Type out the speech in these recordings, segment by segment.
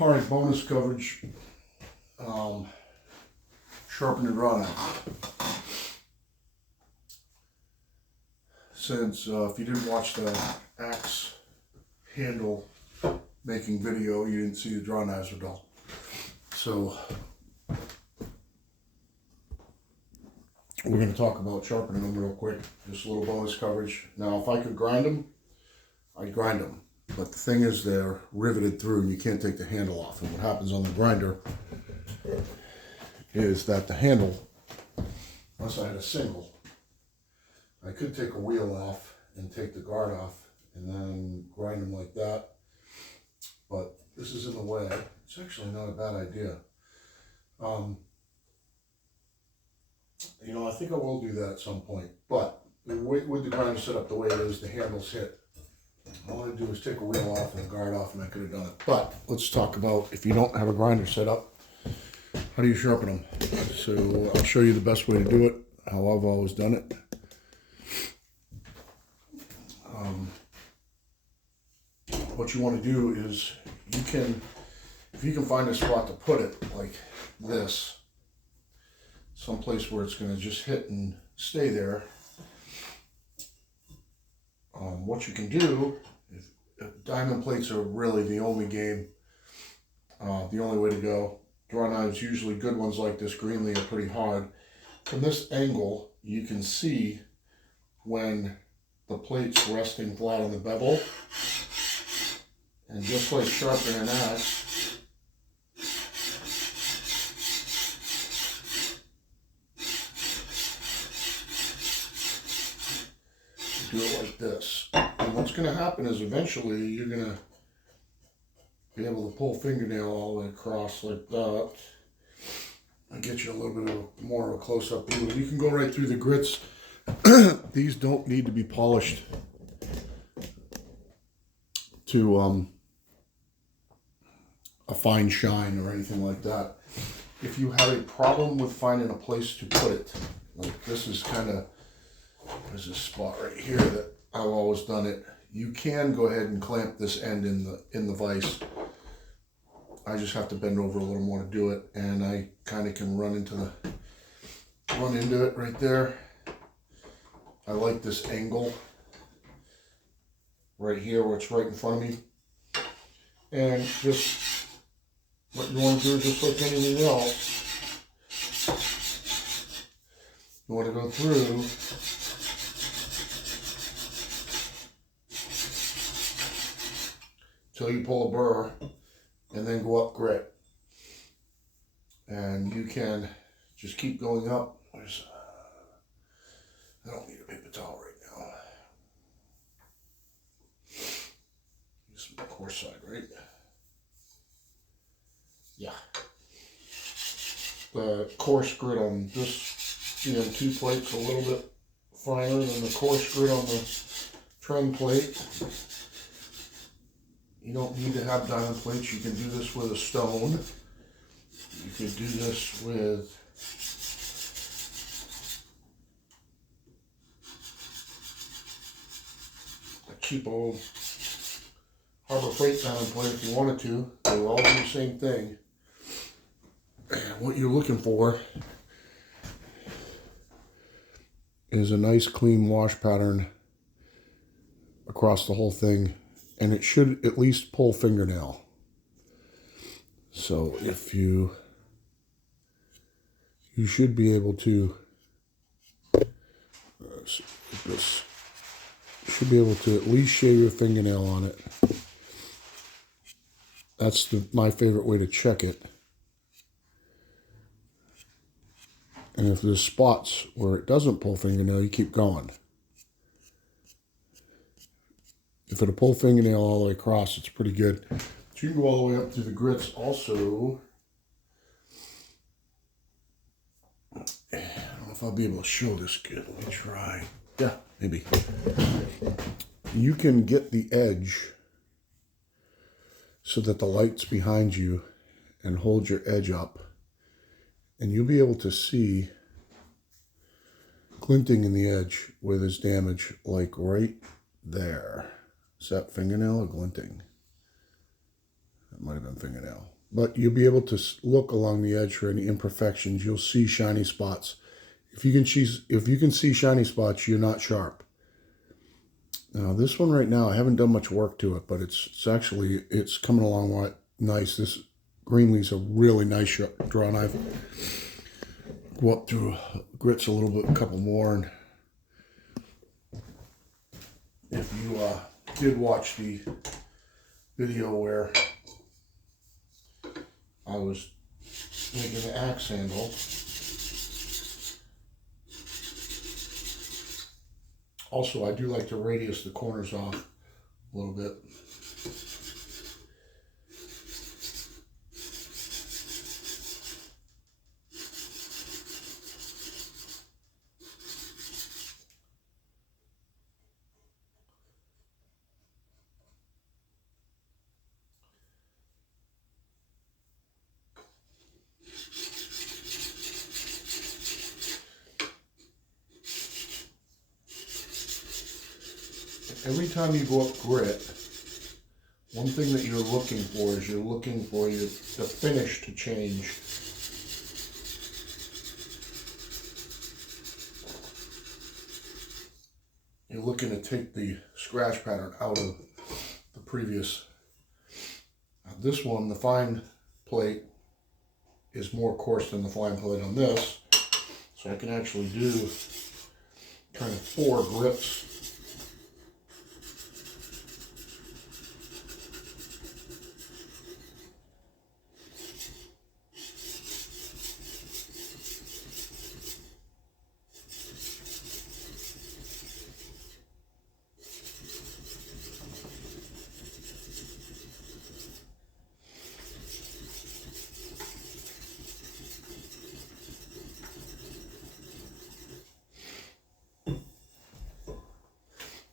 Alright, bonus coverage. Sharpen and draw now. Since if you didn't watch the axe handle making video, you didn't see the draw knives were dull. So we're going to talk about sharpening them real quick. Just a little bonus coverage. Now, if I could grind them, I'd grind them. But the thing is, they're riveted through and you can't take the handle off. And what happens on the grinder is that the handle, unless I had a single, I could take a wheel off and take the guard off and then grind them like that. But this is in the way. It's actually not a bad idea. You know, I think I will do that at some point. But with the grinder set up the way it is, the handles hit. All I do is take a wheel off and a guard off and I could have done it. But let's talk about, if you don't have a grinder set up, how do you sharpen them? So I'll show you the best way to do it, how I've always done it. What you want to do is, if you can find a spot to put it like this, someplace where it's going to just hit and stay there. What you can do, if diamond plates are really the only game, the only way to go. Draw knives, usually good ones like this Greenlee, are pretty hard. From this angle, you can see when the plate's resting flat on the bevel. And just like sharpening an axe, do it like this. And what's going to happen is eventually you're going to be able to pull fingernail all the way across like that. I'll get you a little bit more of a close-up view. You can go right through the grits. These don't need to be polished to a fine shine or anything like that. If you have a problem with finding a place to put it, like this is kind of, there's this spot right here that I've always done it. You can go ahead and clamp this end in the vise. I just have to bend over a little more to do it, and I kind of can run into it right there. I like this angle right here where it's right in front of me. And just what you want to do, just like anything else, you want to go through till you pull a burr and then go up grit. And you can just keep going up. I don't need a paper towel right now. Use some coarse side, right? Yeah. The coarse grit on this EM2 plate's a little bit finer than the coarse grit on the trend plate. You don't need to have diamond plates. You can do this with a stone. You could do this with a cheap old Harbor Freight diamond plate if you wanted to. They will all do the same thing. And what you're looking for is a nice clean wash pattern across the whole thing, and it should at least pull fingernail. So if you should be able to should be able to at least shave your fingernail on it. That's my favorite way to check it. And if there's spots where it doesn't pull fingernail, you keep going. If it'll pull fingernail all the way across, it's pretty good. So you can go all the way up through the grits also. I don't know if I'll be able to show this good. Let me try. Yeah, maybe. You can get the edge so that the light's behind you and hold your edge up. And you'll be able to see glinting in the edge where there's damage, like right there. Is that fingernail or glinting? It might have been fingernail. But you'll be able to look along the edge for any imperfections. You'll see shiny spots. If you can see shiny spots, you're not sharp. Now this one right now, I haven't done much work to it, but it's coming along nice. This Greenlee's a really nice draw knife. Go up through grits a little bit, a couple more, and if you did watch the video where I was making the axe handle, also I do like to radius the corners off a little bit. Every time you go up grit, one thing that you're looking for is you're looking for the finish to change. You're looking to take the scratch pattern out of the previous. This one, the fine plate, is more coarse than the fine plate on this, so I can actually do kind of 4 grips.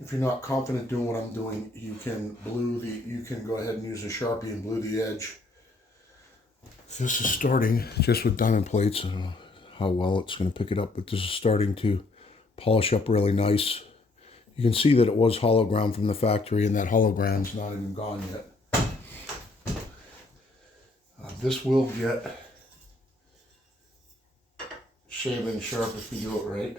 If you're not confident doing what I'm doing, you can go ahead and use a Sharpie and blue the edge. This is starting, just with diamond plates, I don't know how well it's going to pick it up, but this is starting to polish up really nice. You can see that it was hologram from the factory, and that hologram's not even gone yet. This will get shaving sharp if you do it right.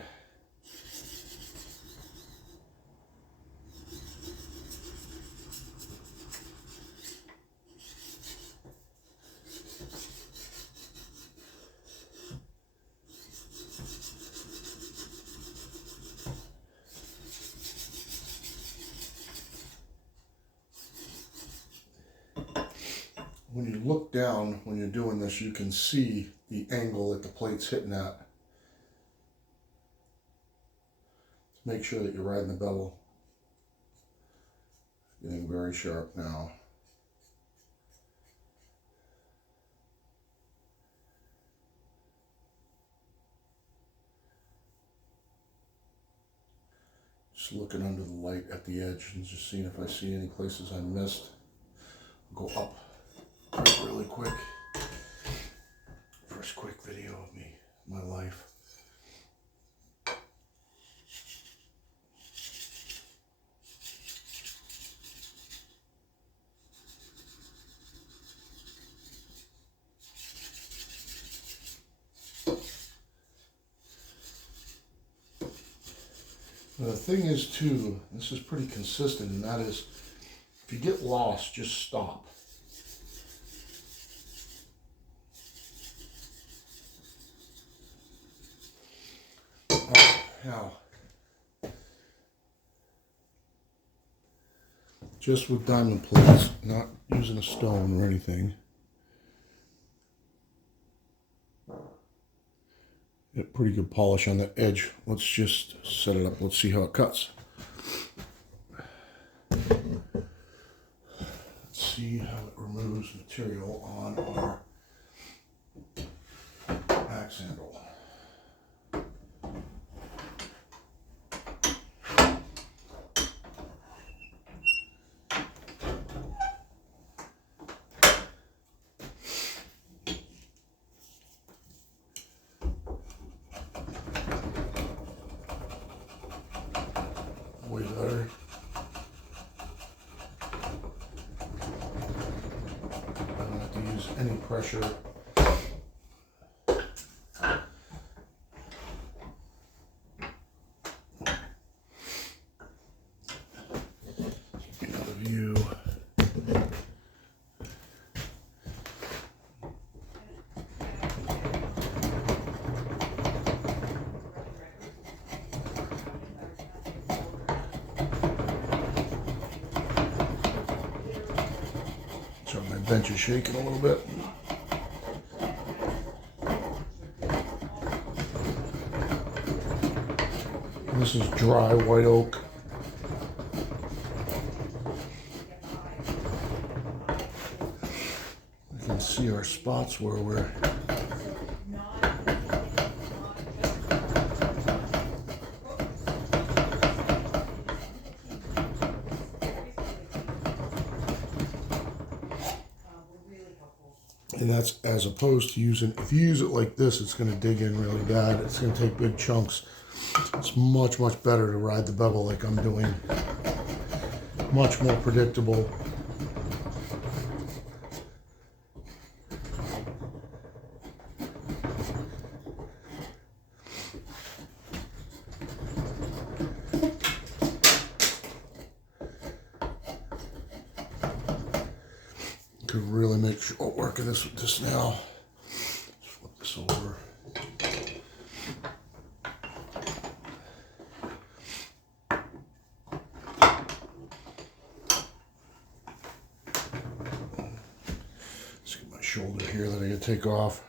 When you look down, when you're doing this, you can see the angle that the plate's hitting at. Make sure that you're riding the bevel. Getting very sharp now. Just looking under the light at the edge and just seeing if I see any places I missed. Go up really quick. First quick video of me, my life. Now the thing is too, this is pretty consistent, and that is, if you get lost, just stop. Now, just with diamond plates, not using a stone or anything. Get pretty good polish on the edge. Let's just set it up. Let's see how it cuts. Let's see how it removes material on our axe handle. Way better. there's any pressure. Another view. So my bench is shaking a little bit. And this is dry white oak. You can see our spots where we're and that's as opposed to using, if you use it like this, it's going to dig in really bad. It's going to take big chunks. It's much, much better to ride the bevel like I'm doing. Much more predictable. Could really make short work of this with this now. Let's flip this over. Let's get my shoulder here that I gotta take off.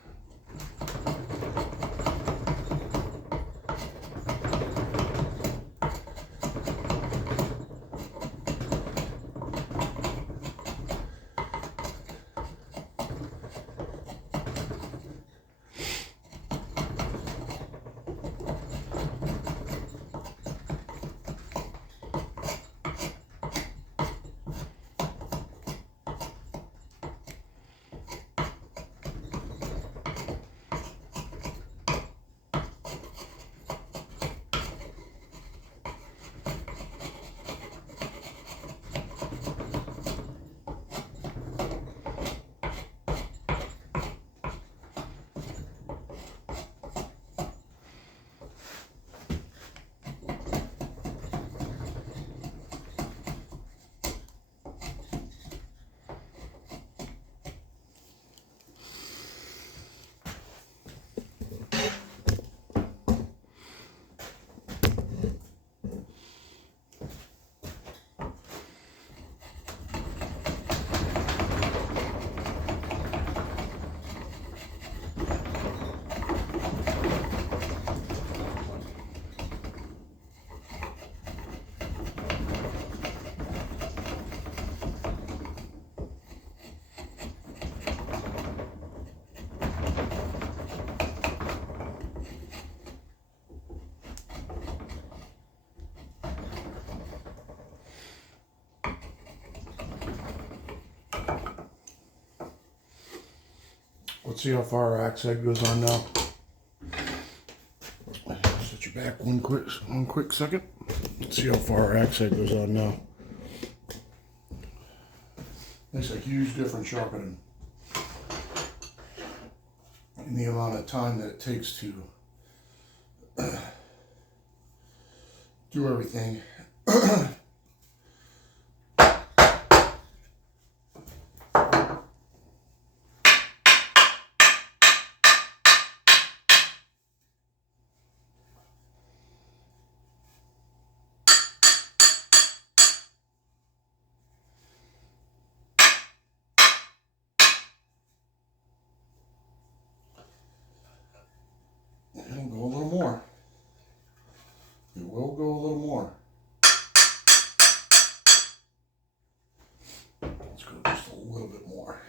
Let's see how far our axe head goes on now. Set you back one quick second. Let's see how far our axe head goes on now. Makes a huge difference sharpening in the amount of time that it takes to do everything. It'll go a little more. It will go a little more. Let's go just a little bit more.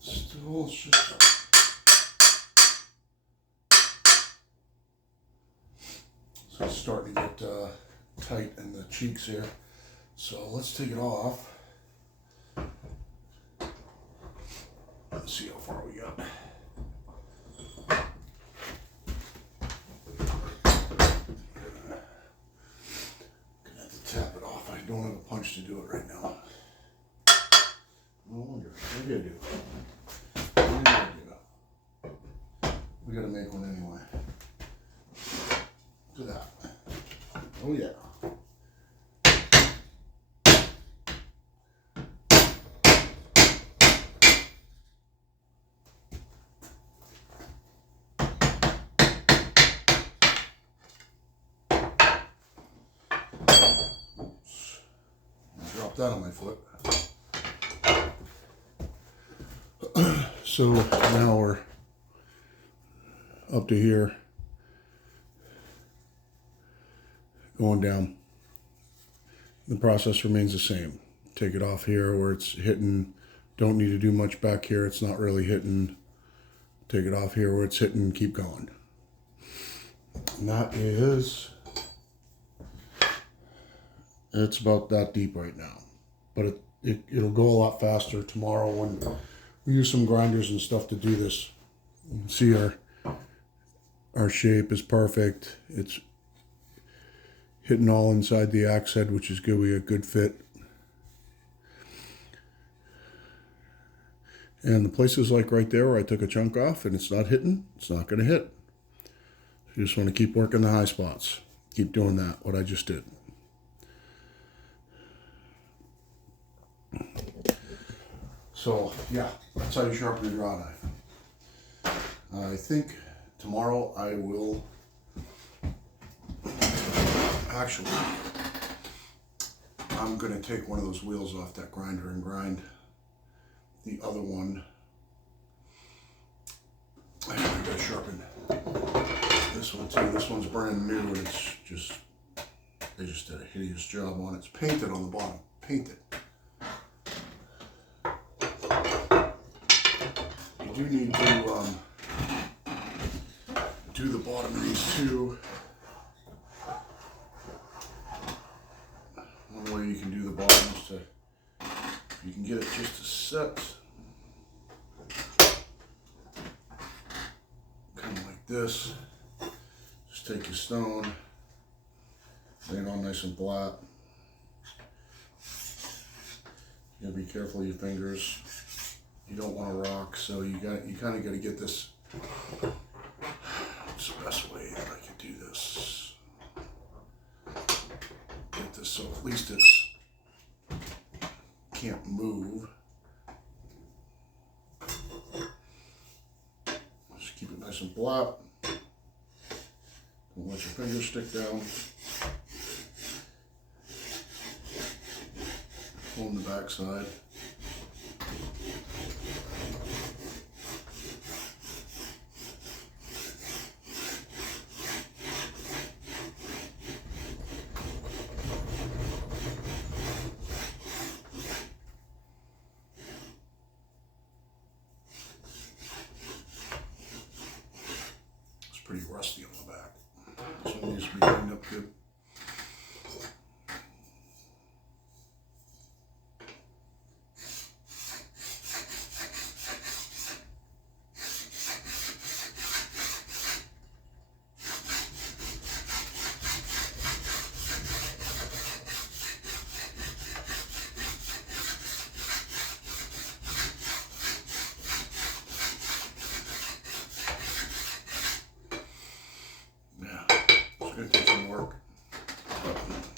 Still, it's just so it's starting to get tight in the cheeks here. So let's take it off. right now. No wonder. What do you do? What do you do? We gotta make one anyway. Do that. Oh yeah. Oops. Drop that on my foot. So now we're up to here, going down. The process remains the same. Take it off here where it's hitting. Don't need to do much back here. It's not really hitting. Take it off here where it's hitting. Keep going. And that is, it's about that deep right now. But it'll go a lot faster tomorrow when we use some grinders and stuff to do this. You can see our shape is perfect. It's hitting all inside the axe head, which is good. We got good fit. And the places like right there where I took a chunk off and it's not hitting, it's not going to hit. So you just want to keep working the high spots. Keep doing that, what I just did. So, yeah, that's how you sharpen your draw knife. I think tomorrow I will, actually, I'm going to take one of those wheels off that grinder and grind the other one. I got to sharpen this one too. This one's brand new and it's just, they just did a hideous job on it. It's painted on the bottom, painted. You do need to do the bottom of these too. One way you can do the bottom is to, you can get it just to set, kind of like this. Just take your stone, lay it on nice and flat. You gotta be careful of your fingers. You don't want to rock, so you kind of got to get this. It's the best way that I can do this. Get this so at least it's can't move. Just keep it nice and flat. Don't let your fingers stick down. On the back side. Pretty rusty on the back. This one needs to be cleaned up good.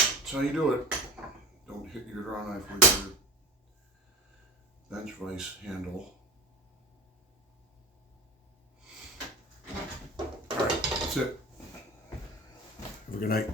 That's how you do it. Don't hit your draw knife with your bench vise handle. Alright, that's it. Have a good night.